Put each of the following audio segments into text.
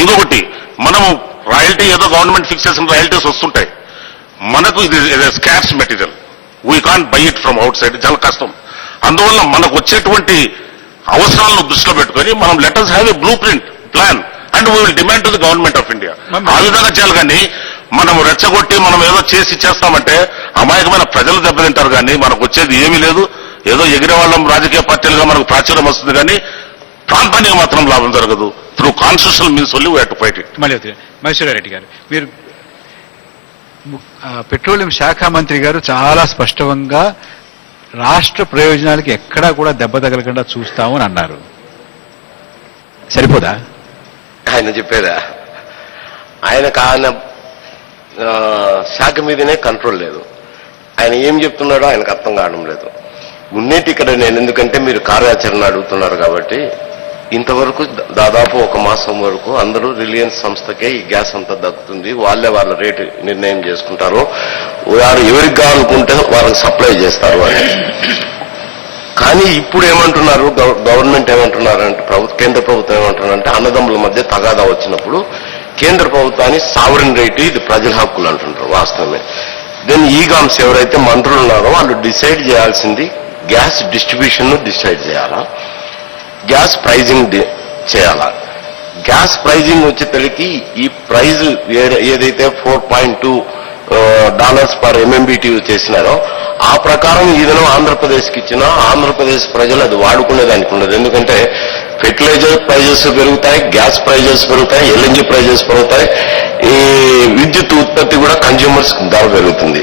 ఇంకొకటి మనం రాయల్టీ ఏదో గవర్నమెంట్ ఫిక్స్ చేసిన రాయల్టీస్ వస్తుంటాయి, మనకు ఇది scars material, we can't by it from out side, చాలా కష్టం. అందువల్ల మనకు వచ్చేటువంటి అవసరాలను దృష్టిలో పెట్టుకొని మనం letters have a blue print plan and we will demand to the government of India. ఆ విధంగా చేయాలి. కానీ మనం రెచ్చగొట్టి మనం ఏదో చేస్తామంటే అమాయకమైన ప్రజలు దెబ్బతింటారు. కానీ మనకు వచ్చేది ఏమీ లేదు. ఏదో ఎగిరే వాళ్ళం రాజకీయ పార్టీలుగా మనకు ప్రాచుర్యం వస్తుంది, కానీ ప్రాంతానికి మాత్రం లాభం జరగదు. Through constitutional means only we have to fight it. Maheshwar Reddy గారు, మీరు పెట్రోలియం శాఖ మంత్రి గారు చాలా స్పష్టంగా రాష్ట్ర ప్రయోజనాలకి ఎక్కడా కూడా దెబ్బ తగలకుండా చూస్తామని అన్నారు. సరిపోదా? ఆయన చెప్పేదా? ఆయనకు ఆయన శాఖ మీదనే కంట్రోల్ లేదు. ఆయన ఏం చెప్తున్నాడో ఆయనకు అర్థం కావడం లేదు. ఉన్నేటి ఇక్కడ నేను ఎందుకంటే మీరు కార్యాచరణ అడుగుతున్నారు కాబట్టి, ఇంతవరకు దాదాపు 1 మాసం వరకు అందరూ రిలయన్స్ సంస్థకే ఈ గ్యాస్ అంతా దక్కుతుంది, వాళ్ళే వాళ్ళ రేటు నిర్ణయం చేసుకుంటారు, వారు ఎవరికి కావాలనుకుంటే వాళ్ళకి సప్లై చేస్తారు అని. కానీ ఇప్పుడు ఏమంటున్నారు, గవర్నమెంట్ ఏమంటున్నారంటే, కేంద్ర ప్రభుత్వం ఏమంటున్నారంటే, అన్నదమ్ముల మధ్య తగాదా వచ్చినప్పుడు కేంద్ర ప్రభుత్వాన్ని సావరిన్ రైట్, ఇది ప్రజల హక్కులు అంటుంటారు. వాస్తవమే. దెన్ ఈ గామ్స్ ఎవరైతే మంత్రులు ఉన్నారో వాళ్ళు డిసైడ్ చేయాల్సింది గ్యాస్ డిస్ట్రిబ్యూషన్ డిసైడ్ చేయాలా, గ్యాస్ ప్రైజింగ్ చేయాలా. గ్యాస్ ప్రైజింగ్ వచ్చేసరికి ఈ ప్రైజ్ ఏదైతే $4.2 పర్ MMBTU చేసినారో ఆ ప్రకారం ఏదైనా ఆంధ్రప్రదేశ్కి ఇచ్చినా ఆంధ్రప్రదేశ్ ప్రజలు అది వాడుకునేదానికి ఉండదు. ఎందుకంటే ఫెర్టిలైజర్ ప్రైజెస్ పెరుగుతాయి, గ్యాస్ ప్రైజెస్ పెరుగుతాయి, LNG ప్రైజెస్ పెరుగుతాయి, ఈ విద్యుత్ ఉత్పత్తి కూడా కన్జ్యూమర్స్ ధర పెరుగుతుంది.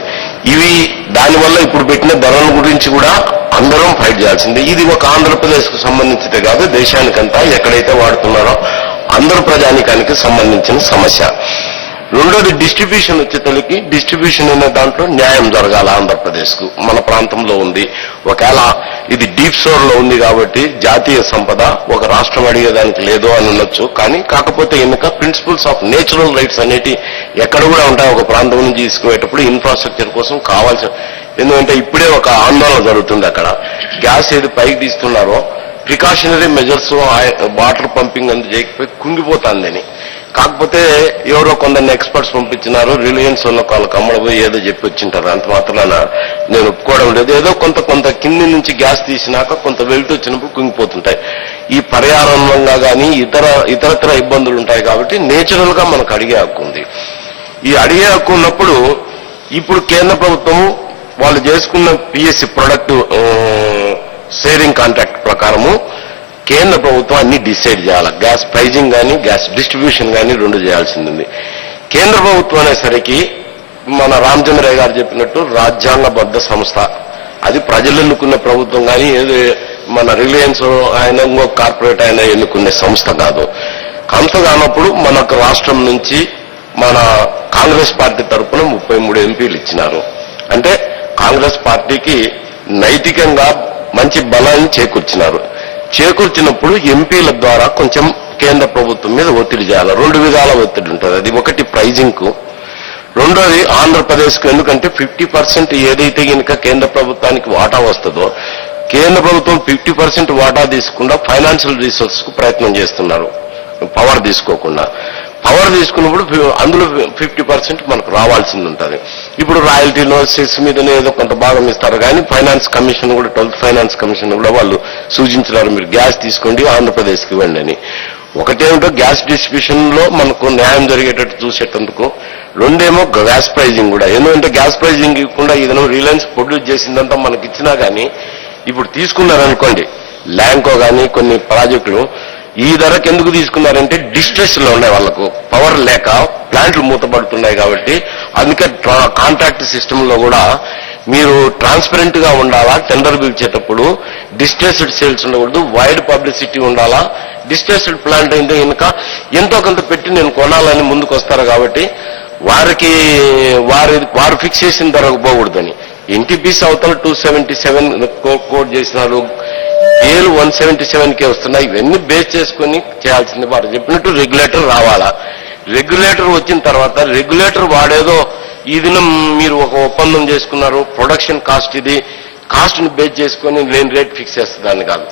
ఇవి దానివల్ల ఇప్పుడు పెట్టిన ధరల గురించి కూడా అందరం ఫైట్ చేయాల్సిందే. ఇది ఒక ఆంధ్రప్రదేశ్ కు సంబంధించితే కాదు, దేశానికంతా ఎక్కడైతే వాడుతున్నారో అందరు ప్రజానికానికి సంబంధించిన సమస్య. రెండోది డిస్ట్రిబ్యూషన్ వచ్చేతలకి, డిస్ట్రిబ్యూషన్ అనే దాంట్లో న్యాయం జరగాల. ఆంధ్రప్రదేశ్ కు మన ప్రాంతంలో ఉంది, ఒకవేళ ఇది డీప్ సోర్ లో ఉంది కాబట్టి జాతీయ సంపద ఒక రాష్ట్రం అడిగేదానికి లేదు అని ఉండొచ్చు. కానీ కాకపోతే ఎన్నిక ప్రిన్సిపల్స్ ఆఫ్ నేచురల్ రైట్స్ అనేటి ఎక్కడ కూడా ఉంటాయి. ఒక ప్రాంతం నుంచి తీసుకునేటప్పుడు ఇన్ఫ్రాస్ట్రక్చర్ కోసం కావాల్సిన, ఎందుకంటే ఇప్పుడే ఒక ఆందోళన జరుగుతుంది అక్కడ. గ్యాస్ ఏది పైకి తీస్తున్నారో ప్రికాషనరీ మెజర్స్ వాటర్ పంపింగ్ అందు చేయకపోయి కుంగిపోతుందని. కాకపోతే ఎవరో కొందరిని ఎక్స్పర్ట్స్ పంపించినారు, రిలయన్స్ వాళ్ళకి అమ్మడపోయి ఏదో చెప్పి వచ్చింటారు. అంత మాత్రాన నేను ఒప్పుకోవడం లేదు. ఏదో కొంత కింది నుంచి గ్యాస్ తీసినాక కొంత వెల్ట్ వచ్చినప్పుడు కుంగిపోతుంటాయి. ఈ పర్యావరణంగా కానీ ఇతరత్ర ఇబ్బందులు ఉంటాయి కాబట్టి నేచురల్ గా మనకు అడిగే హక్కు ఉంది. ఈ అడిగే హక్కు ఉన్నప్పుడు ఇప్పుడు కేంద్ర ప్రభుత్వం వాళ్ళు చేసుకున్న PSC ప్రొడక్ట్ షేరింగ్ కాంట్రాక్ట్ ప్రకారము కేంద్ర ప్రభుత్వం అన్ని డిసైడ్ చేయాలి. గ్యాస్ ప్రైజింగ్ కానీ గ్యాస్ డిస్ట్రిబ్యూషన్ కానీ రెండు చేయాల్సింది ఉంది. కేంద్ర ప్రభుత్వం అనేసరికి మన రామచంద్రయ్య గారు చెప్పినట్టు రాజ్యాంగబద్ధ సంస్థ, అది ప్రజలు ఎన్నుకున్న ప్రభుత్వం కానీ ఏదో మన రిలయన్స్ ఆయన ఇంకో కార్పొరేట్ ఆయన ఎన్నుకునే సంస్థ కాదు. సంస్థ కానప్పుడు మనకు రాష్ట్రం నుంచి మన కాంగ్రెస్ పార్టీ తరఫున 33 ఎంపీలు ఇచ్చినారు. అంటే కాంగ్రెస్ పార్టీకి నైతికంగా మంచి బలాన్ని చేకూర్చినప్పుడు ఎంపీల ద్వారా కొంచెం కేంద్ర ప్రభుత్వం మీద ఒత్తిడి చేయాలి. 2 విధాల ఒత్తిడి ఉంటుంది. అది ఒకటి ప్రైజింగ్ కు, రెండోది ఆంధ్రప్రదేశ్ కు. ఎందుకంటే 50% ఏదైతే కనుక కేంద్ర ప్రభుత్వానికి వాటా వస్తుందో కేంద్ర ప్రభుత్వం 50% వాటా తీసుకుండా ఫైనాన్షియల్ రిసోర్స్ కు ప్రయత్నం చేస్తున్నారు, పవర్ తీసుకోకుండా. పవర్ తీసుకున్నప్పుడు అందులో 50% మనకు రావాల్సింది ఉంటుంది. ఇప్పుడు రాయల్టీలో సెస్ మీదనే ఏదో కొంత భాగం ఇస్తారు. కానీ ఫైనాన్స్ కమిషన్ కూడా 12th ఫైనాన్స్ కమిషన్ కూడా వాళ్ళు సూచించారు, మీరు గ్యాస్ తీసుకోండి ఆంధ్రప్రదేశ్కి ఇవ్వండి అని. ఒకటేమిటో గ్యాస్ డిస్ట్రిబ్యూషన్ లో మనకు న్యాయం జరిగేటట్టు చూసేటందుకు, రెండేమో గ్యాస్ ప్రైజింగ్ కూడా. ఎందుకంటే గ్యాస్ ప్రైజింగ్ ఇవ్వకుండా ఏదైనా రిలయన్స్ ప్రొడ్యూస్ చేసిందంతా మనకి ఇచ్చినా కానీ ఇప్పుడు తీసుకున్నారనుకోండి, ల్యాంకో కానీ కొన్ని ప్రాజెక్టులు ఈ ధరకు ఎందుకు తీసుకున్నారంటే డిస్ట్రెస్ లో ఉన్నాయి, వాళ్ళకు పవర్ లేక ప్లాంట్లు మూతపడుతున్నాయి కాబట్టి. అందుకే కాంట్రాక్ట్ సిస్టమ్ లో కూడా మీరు ట్రాన్స్పరెంట్ గా ఉండాలా. టెండర్ పిలిచేటప్పుడు డిస్ట్రెస్డ్ సేల్స్ ఉండకూడదు, వైడ్ పబ్లిసిటీ ఉండాలా. డిస్ట్రెస్డ్ ప్లాంట్ అయితే కనుక ఎంతో కొంత పెట్టి నేను కొనాలని ముందుకు వస్తారు కాబట్టి వారు ఫిక్స్ చేసిన ధరకు పోకూడదని. NTPC అవతల 277 కోట్ చేసినారు, ఏలు 177కే వస్తున్నాయి. ఇవన్నీ బేస్ చేసుకుని చేయాల్సింది. వారు చెప్పినట్టు రెగ్యులేటర్ రావాలా. రెగ్యులేటర్ వచ్చిన తర్వాత రెగ్యులేటర్ వాడేదో ఈ దినం మీరు ఒక ఒప్పందం చేసుకున్నారు, ప్రొడక్షన్ కాస్ట్ ఇది, కాస్ట్ ని బేస్ చేసుకుని నేను రేట్ ఫిక్స్ చేస్తుందాన్ని కాదు.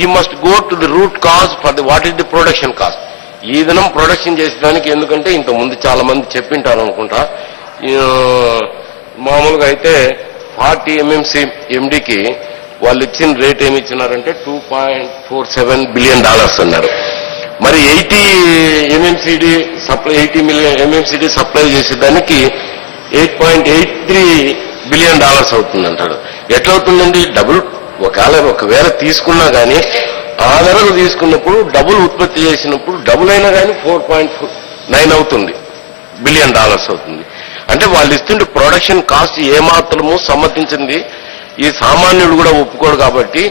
ఈ must go to the root cause for the what is the production cost. ఈ దినం ప్రొడక్షన్ చేసేదానికి, ఎందుకంటే ఇంత ముందు చాలా మంది చెప్పింటారు అనుకుంటా, మామూలుగా అయితే 40 MMC ఎండికి వాళ్ళు ఇచ్చిన రేట్ ఏమి ఇచ్చినారంటే $2.47 బిలియన్ అన్నారు. మరి 80 మిలియన్ MMCD సప్లై చేసేదానికి $8.83 బిలియన్ అవుతుందంటాడు. ఎట్లవుతుందండి? డబుల్. ఒకవేళ తీసుకున్నా కానీ ఆ ధరకు తీసుకున్నప్పుడు డబుల్ ఉత్పత్తి చేసినప్పుడు డబుల్ అయినా కానీ 4.9 అవుతుంది, బిలియన్ అవుతుంది. అంటే వాళ్ళు ఇస్తుంటే ప్రొడక్షన్ కాస్ట్ ఏమాత్రము సమ్మతించింది ఈ సామాన్యుడు కూడా ఒప్పుకోడు. కాబట్టి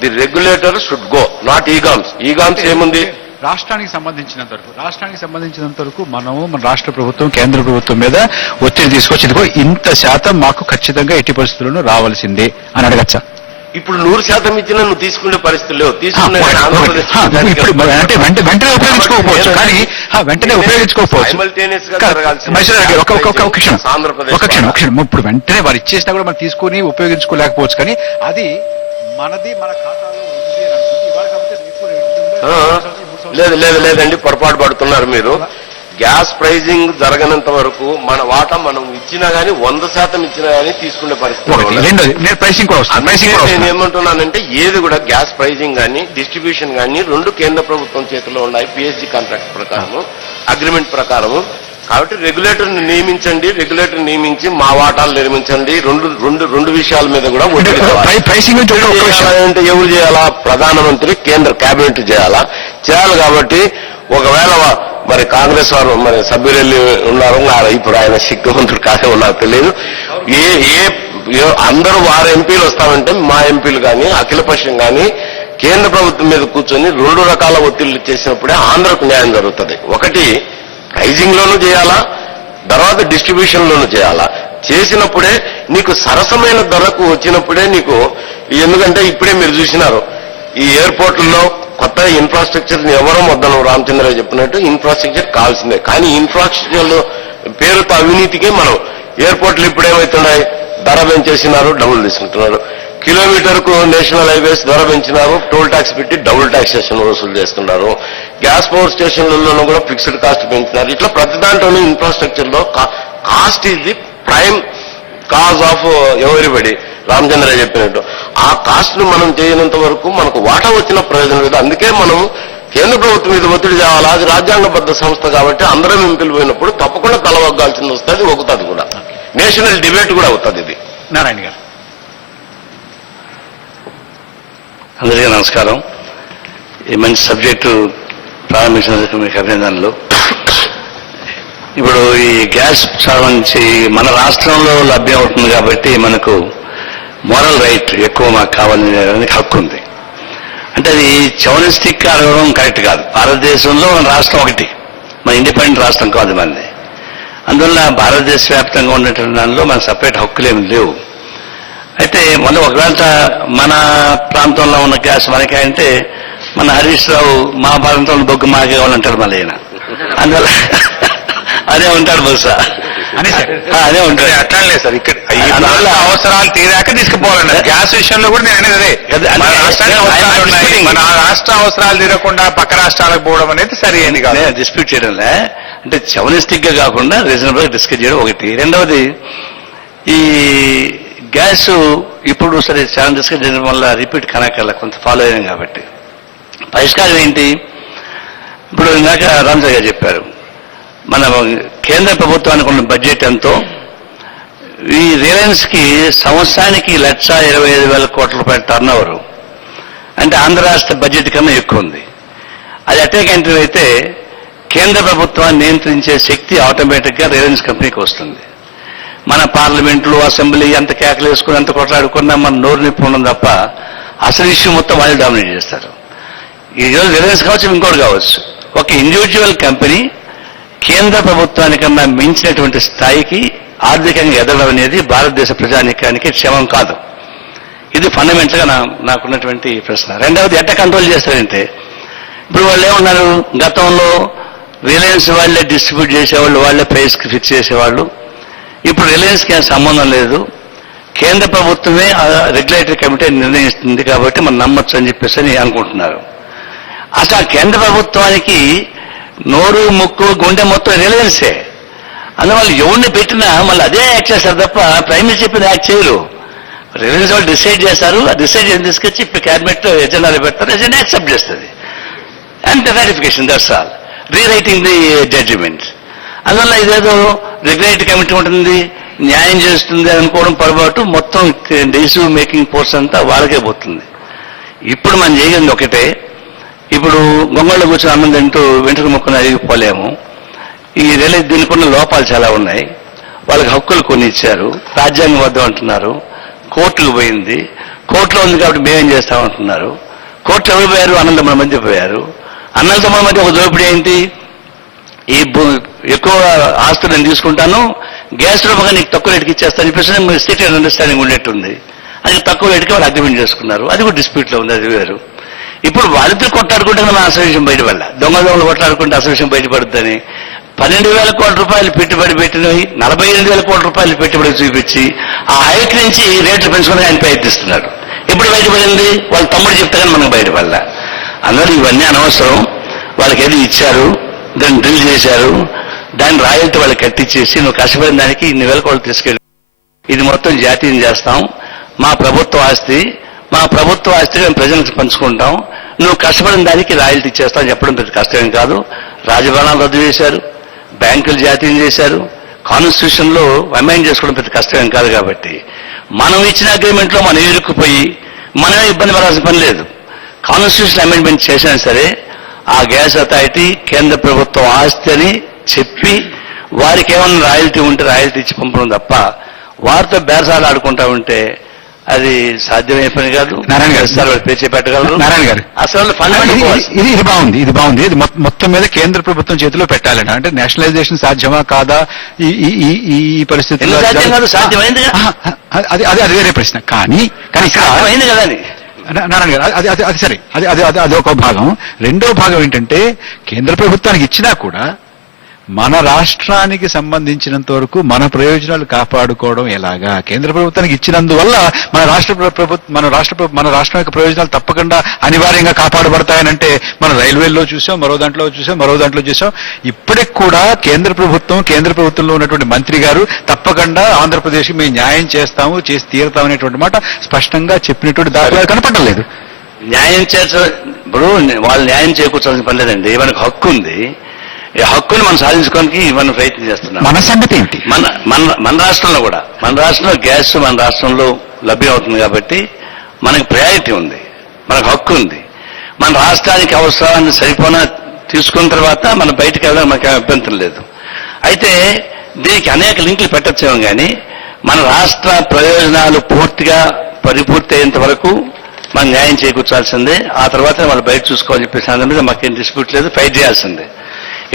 the regulator should go, not ఈగామ్స్ ఏముంది? రాష్ట్రానికి సంబంధించినంత వరకు మనము మన రాష్ట్ర ప్రభుత్వం కేంద్ర ప్రభుత్వం మీద ఒత్తిడి తీసుకొచ్చి ఇదిగో ఇంత శాతం మాకు ఖచ్చితంగా ఎట్టి పరిస్థితుల్లోనూ రావాల్సిందే అని అడగచ్చా? ఇప్పుడు 100% ఇచ్చినా నువ్వు తీసుకునే పరిస్థితి లేవు. తీసుకునే వెంటనే ఉపయోగించుకోకపోవచ్చు, కానీ వెంటనే ఉపయోగించుకోకపోవచ్చు. ఒక క్షణం ఇప్పుడు వెంటనే వారు ఇచ్చేసినా కూడా మనం తీసుకుని ఉపయోగించుకోలేకపోవచ్చు. కానీ అది మనది, మన ఖాతాలో ఉంది అని అనుకుంటే ఇవాళ కాకపోతే లేదండి, పొరపాటు పడుతున్నారు మీరు. గ్యాస్ ప్రైజింగ్ జరగనంత వరకు మన వాటా మనం ఇచ్చినా గానీ 100% ఇచ్చినా గానీ తీసుకునే పరిస్థితి. నేను ఏమంటున్నానంటే ఏది కూడా గ్యాస్ ప్రైజింగ్ కానీ డిస్ట్రిబ్యూషన్ కానీ రెండు కేంద్ర ప్రభుత్వం చేతిలో ఉన్నాయి, పిఎస్జీ కాంట్రాక్ట్ ప్రకారము, అగ్రిమెంట్ ప్రకారము. కాబట్టి రెగ్యులేటర్ని నియమించి మా వాటాలు నిర్మించండి. రెండు విషయాల మీద కూడా అంటే ఎవరు చేయాలా? ప్రధానమంత్రి, కేంద్ర కేబినెట్ చేయాలి. కాబట్టి ఒకవేళ మరి కాంగ్రెస్ వారు మరి సభ్యులు ఉన్నారు, ఇప్పుడు ఆయన సిగ్గుమంతుడు కాదే నాకు తెలియదు. అందరూ వారి ఎంపీలు వస్తామంటే మా ఎంపీలు కానీ అఖిలపక్షం కానీ కేంద్ర ప్రభుత్వం మీద కూర్చొని రెండు రకాల ఒత్తిళ్లు చేసినప్పుడే ఆంధ్రకు న్యాయం జరుగుతుంది. ఒకటి ప్రైజింగ్ లోనూ చేయాలా, తర్వాత డిస్ట్రిబ్యూషన్ లోనూ చేయాలా. చేసినప్పుడే నీకు సరసమైన ధరకు వచ్చినప్పుడే నీకు, ఎందుకంటే ఇప్పుడే మీరు చూసినారు ఈ ఎయిర్పోర్ట్లలో కొత్త ఇన్ఫ్రాస్ట్రక్చర్ ఎవరో వద్దను రామచంద్ర చెప్పినట్టు ఇన్ఫ్రాస్ట్రక్చర్ కావాల్సిందే. కానీ ఇన్ఫ్రాస్ట్రక్చర్ పేరుతో అవినీతికి మనం ఎయిర్పోర్ట్లు ఇప్పుడు ఏమవుతున్నాయి? ధర పెంచేసినారు, డబ్బులు తీసుకుంటున్నారు. కిలోమీటర్కు నేషనల్ హైవేస్ ధర పెంచినారు, టోల్ ట్యాక్స్ పెట్టి డబుల్ టాక్సేషన్ వసూలు చేస్తున్నారు. గ్యాస్ పవర్ స్టేషన్లలోనూ కూడా ఫిక్స్డ్ కాస్ట్ పెంచినారు. ఇట్లా ప్రతి దాంట్లోనూ ఇన్ఫ్రాస్ట్రక్చర్ లో cost is the prime cause of everybody. Ramachandra చెప్పినట్టు ఆ కాస్ట్ ను మనం చేయనంత వరకు మనకు వాటా వచ్చిన ప్రయోజనం లేదు. అందుకే మనం కేంద్ర ప్రభుత్వం మీద ఒత్తిడి చేయాలి. అది రాజ్యాంగబద్ధ సంస్థ కాబట్టి అందరం ఎంపీలు పోయినప్పుడు తప్పకుండా తలవగ్గాల్సింది వస్తుంది, ఒగుతుంది కూడా. నేషనల్ డిబేట్ కూడా అవుతుంది ఇది. నారాయణ గారు. అందరికీ నమస్కారం. ఈ మంచి సబ్జెక్టు ప్రారంభించినందుకు మీకు అభినందనలు. ఇప్పుడు ఈ గ్యాస్ సంబంధించి మన రాష్ట్రంలో లభ్యం అవుతుంది కాబట్టి మనకు మోరల్ రైట్ ఎక్కువ మాకు కావాలనే హక్కు ఉంది. అంటే అది చౌనిస్టిక్ అడగడం కరెక్ట్ కాదు. భారతదేశంలో మన రాష్ట్రం ఒకటి, మన ఇండిపెండెంట్ రాష్ట్రం కాదు మనది. అందువల్ల భారతదేశ వ్యాప్తంగా ఉన్నటువంటి దానిలో మన సపరేట్ హక్కులేమి లేవు. అయితే మళ్ళీ ఒకవేళ మన ప్రాంతంలో ఉన్న గ్యాస్ మనకే అంటే మన హరీష్ రావు మా ప్రాంతంలో బొగ్గు మాకే కావాలంటాడు మళ్ళీ ఆయన. అందువల్ల అదే ఉంటాడు బహుశా, అదే ఉంటాడు. అట్లా లేదు సార్, ఇక్కడ అవసరాలు తీరాక తీసుకుపోవాలండి. గ్యాస్ విషయంలో కూడా నేను అనేది మన రాష్ట్ర అవసరాలు తీరకుండా పక్క రాష్ట్రాలకు పోవడం అనేది సరి అయింది కాదు. డిస్ప్యూట్ చేయడంలే, అంటే చవనిస్టిక్ గా కాకుండా రీజనబుల్ గా డిస్కస్ చేయడం ఒకటి. రెండవది ఈ గ్యాస్ ఇప్పుడు సరే చాలా డిస్కస్ చేయడం వల్ల రిపీట్ కనకల్లా కొంత ఫాలో అయ్యాం కాబట్టి పరిష్కారం ఏంటి? ఇప్పుడు ఇందాక రామచంద్ర గారు చెప్పారు, మన కేంద్ర ప్రభుత్వానికి ఉన్న బడ్జెట్ ఎంతో, ఈ రిలయన్స్ కి సంవత్సరానికి 1,25,000 కోట్ల రూపాయల టర్న్ ఓవర్, అంటే ఆంధ్ర రాష్ట్ర బడ్జెట్ కన్నా ఎక్కువ ఉంది. అది అటాక్ ఎంట్రీ అయితే కేంద్ర ప్రభుత్వాన్ని నియంత్రించే శక్తి ఆటోమేటిక్ గా రిలయన్స్ కంపెనీకి వస్తుంది. మన పార్లమెంట్లు, అసెంబ్లీ ఎంత కేకలు వేసుకుని ఎంత కొట్లాడుకున్నా మన నోరు నిప్పు ఉండడం తప్ప అసలు ఇష్యూ మొత్తం వాళ్ళు డామినేట్ చేస్తారు. ఈరోజు రిలయన్స్ కావచ్చు, ఇంకోటి కావచ్చు, ఒక ఇండివిజువల్ కంపెనీ కేంద్ర ప్రభుత్వానికన్నా మించినటువంటి స్థాయికి ఆర్థికంగా ఎదగడం అనేది భారతదేశ ప్రజానీకానికి క్షేమం కాదు. ఇది ఫండమెంటల్ గా నాకున్నటువంటి ప్రశ్న. రెండవది ఎట్లా కంట్రోల్ చేస్తారంటే, ఇప్పుడు వాళ్ళు ఏమన్నారు, గతంలో రిలయన్స్ వాళ్లే డిస్ట్రిబ్యూట్ చేసేవాళ్ళు, వాళ్లే ప్రైస్ కి ఫిక్స్ చేసేవాళ్ళు. ఇప్పుడు రిలయన్స్ కి సంబంధం లేదు, కేంద్ర ప్రభుత్వమే రెగ్యులేటరీ కమిటీ నిర్ణయిస్తుంది కాబట్టి మనం నమ్మొచ్చు అని చెప్పేసి అనుకుంటున్నారు. అసలు ఆ కేంద్ర ప్రభుత్వానికి నోరు ముక్కు గుండె మొత్తం రిలయన్సే. అందువల్ల ఎవరిని పెట్టినా మళ్ళీ అదే యాక్ట్ చేస్తారు తప్ప ప్రైమ్ మినిస్టర్ చెప్పిన యాక్ట్ చేయరు. రిలయన్స్ వాళ్ళు డిసైడ్ చేస్తారు, ఆ డిసైడ్ తీసుకొచ్చి క్యాబినెట్ ఎజెండాలో పెడతారు, ఎజెండా యాక్సెప్ట్ చేస్తుంది. And ratification, that's all. Rewriting the judgment. అందువల్ల ఇదేదో రెగ్యులేటరీ కమిటీ ఉంటుంది, న్యాయం చేస్తుంది అనుకోవడం పొరపాటు. మొత్తం డెసిషన్ మేకింగ్ ఫోర్స్ అంతా వాళ్ళకే పోతుంది. ఇప్పుడు మనం చేయగలిగింది ఒకటే, ఇప్పుడు గొంగళ్ళు కూర్చొని అన్నం తింటూ వెంట్రుక ముక్కను అరిగిపోలేము. ఈ దీనికి ఉన్న లోపాలు చాలా ఉన్నాయి. వాళ్ళకి హక్కులు కొన్ని ఇచ్చారు, రాజ్యాంగబద్ధం అంటున్నారు, కోర్టుకు పోయింది, కోర్టులో ఉంది కాబట్టి మేమేం చేస్తామంటున్నారు. కోర్టులో ఎవరు పోయారు? అనంతమ్మ మధ్య పోయారు. అనంతమ్మ మధ్య ఒక దోపిడీ ఏంటి? ఈ ఎక్కువ ఆస్తులు నేను తీసుకుంటాను, గ్యాస్ రూపంగా నీకు తక్కువ రేటుకి ఇచ్చేస్తాను చెప్పేసి స్టేట్ అండర్స్టాండింగ్ ఉండేట్టుంది. అది తక్కువ రేటుకి వాళ్ళు అగ్రిమెంట్ చేసుకున్నారు, అది కూడా డిస్ప్యూట్లో ఉంది, అది వేరు. ఇప్పుడు వాళ్ళిద్దరు కొట్లాడుకుంటే మన అసలు విషయం బయట వల్ల దొంగలు కొట్లాడుకుంటే అసలు విషయం బయటపడుద్దని 12,000 కోట్ల రూపాయలు పెట్టుబడి పెట్టినవి 48,000 కోట్ల రూపాయలు పెట్టుబడి చూపించి ఆ హైట్ నుంచి రేట్లు పెంచుకుని ఆయన ప్రయత్నిస్తున్నాడు. ఎప్పుడు బయటపడింది? వాళ్ళ తమ్ముడు చెప్తే కానీ మనకు బయటపడల. అందరూ ఇవన్నీ అనవసరం. వాళ్ళకి ఏది ఇచ్చారు, దాన్ని డ్రిల్ చేశారు, దాన్ని రాయల్టీ వాళ్ళకి కట్టించేసి నువ్వు కష్టపడిన దానికి 2,000 కోట్లు తీసుకెళ్ళి ఇది మొత్తం జాతీయం చేస్తాం, మా ప్రభుత్వ ఆస్తి మేము ప్రజలకు పంచుకుంటాం, నువ్వు కష్టపడిన దానికి రాయల్టీ ఇచ్చేస్తావు చెప్పడం పెద్ద కష్టమేం కాదు. రాజభవనాలు రద్దు చేశారు, బ్యాంకులు జాతీయం చేశారు, కాన్స్టిట్యూషన్ లో అమెండ్ చేసుకోవడం పెద్ద కష్టమేం కాదు. కాబట్టి మనం ఇచ్చిన అగ్రిమెంట్ లో మనం ఇరుక్కుపోయి మనమే ఇబ్బంది పడాల్సిన పని లేదు. కాన్స్టిట్యూషన్ అమెండ్మెంట్ చేసినా సరే ఆ గ్యాస్ అథారిటీ కేంద్ర ప్రభుత్వం ఆస్తి అని చెప్పి వారికి ఏమన్నా రాయల్టీ ఉంటే రాయల్టీ ఇచ్చి పంపడం తప్ప వారితో బేరసాలు ఆడుకుంటా ఉంటే అది సాధ్యమయ్యే పని కాదు. నారాయణ గారు పేర్చి పెట్టగలరు. నారాయణ గారు అసలు ఇది బాగుంది. ఇది మొత్తం మీద కేంద్ర ప్రభుత్వం చేతిలో పెట్టాలంట. అంటే నేషనలైజేషన్ సాధ్యమా కాదా ఈ పరిస్థితుల్లో? సాధ్యమైంది, అది వేరే ప్రశ్న. కానీ సాధ్యమైంది కదా అని నారాయణ గారు అది సరే, అది ఒక భాగం. రెండో భాగం ఏంటంటే కేంద్ర ప్రభుత్వానికి ఇచ్చినా కూడా మన రాష్ట్రానికి సంబంధించినంత వరకు మన ప్రయోజనాలు కాపాడుకోవడం ఎలాగా? కేంద్ర ప్రభుత్వానికి ఇచ్చినందువల్ల మన రాష్ట్రం యొక్క ప్రయోజనాలు తప్పకుండా అనివార్యంగా కాపాడబడతాయనంటే మనం రైల్వేల్లో చూసాం, మరో దాంట్లో చూసాం. ఇప్పటికి కూడా కేంద్ర ప్రభుత్వంలో ఉన్నటువంటి మంత్రి గారు తప్పకుండా ఆంధ్రప్రదేశ్కి మేము న్యాయం చేసి తీరుతాం అనేటువంటి మాట స్పష్టంగా చెప్పినటువంటి దాఖలాలు కనపడడం లేదు. న్యాయం ఇప్పుడు వాళ్ళు న్యాయం చేకూర్చాల్సిన పని లేదండి. మనకు హక్కు ఉంది. ఈ హక్కుని మనం సాధించుకోవడానికి మనం ప్రయత్నం చేస్తున్నాం. మన సంగతి ఏంటి? మన రాష్ట్రంలో కూడా మన రాష్ట్రంలో గ్యాస్ మన రాష్ట్రంలో లభ్యం అవుతుంది కాబట్టి మనకు ప్రయారిటీ ఉంది, మనకు హక్కు ఉంది. మన రాష్ట్రానికి అవసరాన్ని సరిపోనా తీసుకున్న తర్వాత మనం బయటకు వెళ్ళడానికి మనకు అభ్యంతరం లేదు. అయితే దీనికి అనేక లింకులు పెట్టచ్చేమో కానీ మన రాష్ట్ర ప్రయోజనాలు పూర్తిగా పరిపూర్తి అయ్యేంత వరకు మనం న్యాయం చేకూర్చాల్సిందే. ఆ తర్వాత వాళ్ళు బయట చూసుకోవాలని చెప్పేసి దాని మీద మాకేం డిస్ప్యూట్ లేదు, ఫైట్ చేయాల్సిందే.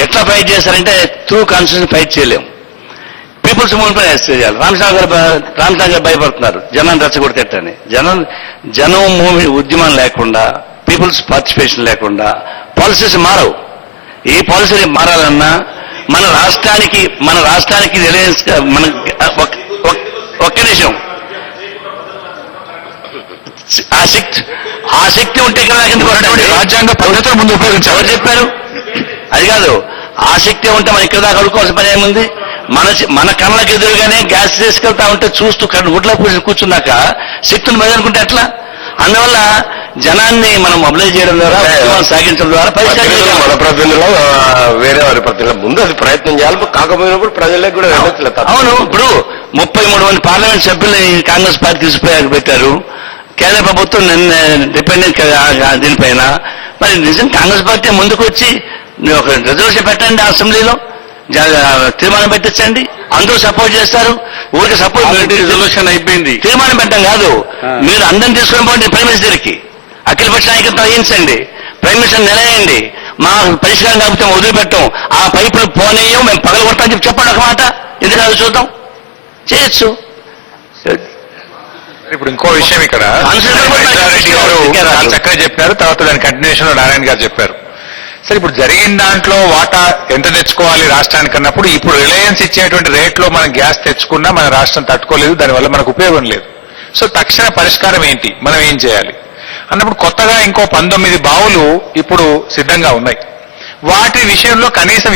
ఎట్లా ఫైట్ చేస్తారంటే త్రూ కాన్స్టిట్యూషన్ ఫైట్ చేయలేము, పీపుల్స్ మూవ్మెంట్ పైన చేయాలి. రామచంద్ర గారు భయపడుతున్నారు జనాన్ని రెచ్చగొడితేటని. జనం ఉద్యమం లేకుండా, పీపుల్స్ పార్టిసిపేషన్ లేకుండా పాలసీస్ మారవు. ఈ పాలసీ మారాలన్నా మన రాష్ట్రానికి రిలయన్స్ ఒక్క నిమిషం ఆ శక్తి ఉంటే కదా రాజ్యాంగ పద్ధతులు ముందు ఉపయోగించారు. ఎవరు చెప్పారు? అది కాదు, ఆసక్తి ఉంటే మనం ఇక్కడ దాకా అడుకోవాల్సిన పని ఏముంది? మన కళ్ళకి ఎదురుగానే గ్యాస్ తీసుకెళ్తా ఉంటే చూస్తూ గుడ్లో కూర్చున్నాక శక్తులు మీద అనుకుంటే ఎట్లా? అందువల్ల జనాన్ని మనం మొబిలైజ్ చేయడం ద్వారా, సాగించడం ద్వారా మన ప్రతినిధులు వేరే వారి ప్రతినిధుల ముందు అది ప్రయత్నం చేయాలి. కాకపోయినప్పుడు ప్రజలకు కూడా వెళ్ళట్లేదు. అవును, ఇప్పుడు 33 మంది పార్లమెంట్ సభ్యులు కాంగ్రెస్ పార్టీ తీసుకుపోయాక పెట్టారు. కేంద్ర ప్రభుత్వం డిపెండెంట్ దీనిపైన. మరి నిజం కాంగ్రెస్ పార్టీ ముందుకు వచ్చి ఒక రిజర్వేషన్ పెట్టండి, అసెంబ్లీలో తీర్మానం పెట్టించండి, అందరూ సపోర్ట్ చేస్తారు. ఊరికి సపోర్ట్ రిజర్వేషన్ అయిపోయింది, తీర్మానం పెట్టడం కాదు. మీరు అందరిని తీసుకుని పోండి ప్రైమ్ మినిస్టర్కి, అఖిలపక్ష నాయకత్వం వహించండి, ప్రైమ్ మినిస్టర్ నిలయండి. మా పరిష్కారం కాకపోతే వదిలిపెట్టాం, ఆ పైపులు పోనీయం, మేము పగల కొడతామని చెప్పి చెప్పండి ఒక మాట. ఎందుకు చూద్దాం, చేయొచ్చు. ఇప్పుడు ఇంకో విషయం ఇక్కడ చక్కగా చెప్పారు, తర్వాత దాని కంటిన్యూషన్ లో నారాయణ గారు చెప్పారు. సరే, ఇప్పుడు జరిగిన దాంట్లో వాటా ఎంత తెచ్చుకోవాలి రాష్ట్రానికి అన్నప్పుడు, ఇప్పుడు రిలయన్స్ ఇచ్చేటువంటి రేట్లో మనం గ్యాస్ తెచ్చుకున్నా మన రాష్ట్రం తట్టుకోలేదు, దానివల్ల మనకు ఉపయోగం లేదు. సో తక్షణ పరిష్కారం ఏంటి, మనం ఏం చేయాలి అన్నప్పుడు కొత్తగా ఇంకో 19 బావులు ఇప్పుడు సిద్ధంగా ఉన్నాయి. వాటి విషయంలో కనీసం